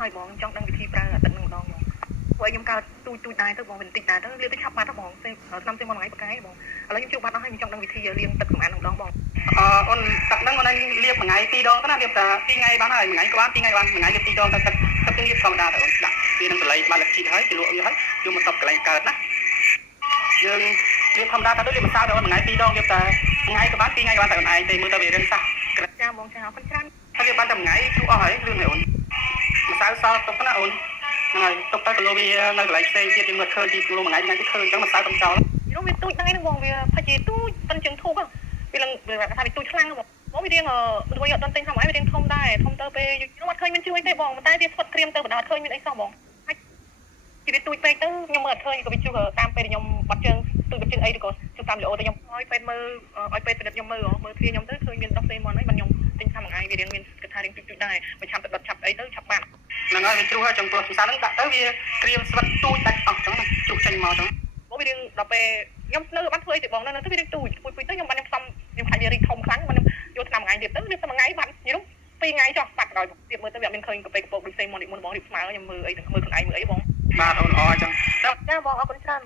ឲ្យបងចង់ដឹងវិធីប្រើអាទិត្យនឹងម្ដងបងព្រោះខ្ញុំកើតទូចដែរទៅបងមិនតិចដែរទៅលាបទៅឆាប់បាត់ទៅបងឆ្នាំទៅមួយថ្ងៃប្រកែបងឥឡូវខ្ញុំជួបបាត់អស់ហើយខ្ញុំចង់ដឹងវិធីលាងទឹកសម្អាតនឹងម្ដងបងអូនទឹកហ្នឹងអូនលាបមួយថ្ងៃ2ដងទៅណាលាបតែ2ថ្ងៃបានហើយមួយថ្ងៃក៏បាន2ថ្ងៃបានមួយថ្ងៃលាប2ដងទៅទឹកគឺលាបធម្មតាទៅអូនដាក់វានឹងសលៃបាល់ជីកហើយគេលក់វាហើយយកមកតបកន្លែងកើតណាយើងលាបធម្មតាទៅលាបម្សៅទៅអូនមួយថ្ងៃ2ដងលាបតែថ្ងៃក៏បាន2ថ្ងៃក៏បានតែអូនឯងទៅមើលទៅវារឹងសះចាបងចាអរគុណច្រើនហើយវាបានតែមួយថ្ងៃជូរអស់ហើយលឿនហើយអូនម្សៅសល់ទុកណាអូនហ្នឹងហើយទុកទៅគីឡូវានៅកន្លែងផ្សេងទៀតយើងមើលឃើញទីគីឡូមួយថ្ងៃថ្ងៃទៀតឃើញអញ្ចឹងម្សៅកំចោលខ្ញុំវាទូចដែរហ្នឹងបងវាផាច់ជាទូចប៉ុនជើងធូបវាឡើងវាថាវាទូចខ្លាំងបងវារៀងដូចអត់ដល់ទិញសម័យវារៀងធំដែរធំទៅពេលខ្ញុំអត់ឃើញមានជួយទេបងតែវាស្វិតក្រៀមទៅបណ្ដោះឃើញមានអីសោះបងគេវាទូចពេកទៅខ្ញុំមើលអត់ឃើញក៏វាជួយតាមពេលខ្ញុំបាត់ជើងទូចបាត់ជើងអីទៅក៏ជួយតាមវីដេអូទៅខ្ញុំឲ្យពេទ្យមើលឲ្យពេទ្យពិនិត្យខ្ញុំមើលព្រាខ្ញុំទៅឃើញមានដុសសេមុនហើយមិនខ្ញុំទិញតាមមួយថ្ងៃវារៀងមានកថារៀងទូចដែរបើឆាប់ទៅដុតឆាប់អីទៅឆាប់បាត់ហ្នឹងហើយវាជ្រុះហើយចង់ព្រោះភាសាហ្នឹងដាក់ទៅវាក្រៀមស្វិតទូចដាច់អស់អញ្ចឹងណាជ្រុះចេញមកអញ្ចឹងបងវារៀងដល់ពេលខ្ញុំនៅបានធ្វើអីទៅបងនៅទៅវារៀងទូចពុយទៅខ្ញុំបានខ្ញុំខ្លាចវារីកធំខ្លាំងបានខ្ញុំយកតាមមួយថ្ងៃទៀតទៅវាតែមួយថ្ងៃបាត់យល់2ថ្ងៃចុះបាត់ដល់ទៀតមើលទៅវាអត់មានឃើញកាពេកកពកដូចផ្សេងមុនមុនបងរៀបស្មើខ្ញុំមើលអីមើលខ្លួនឯងមើលអីបងបាទអូនអរអញ្ចឹងចាបងអរគុណច្រើន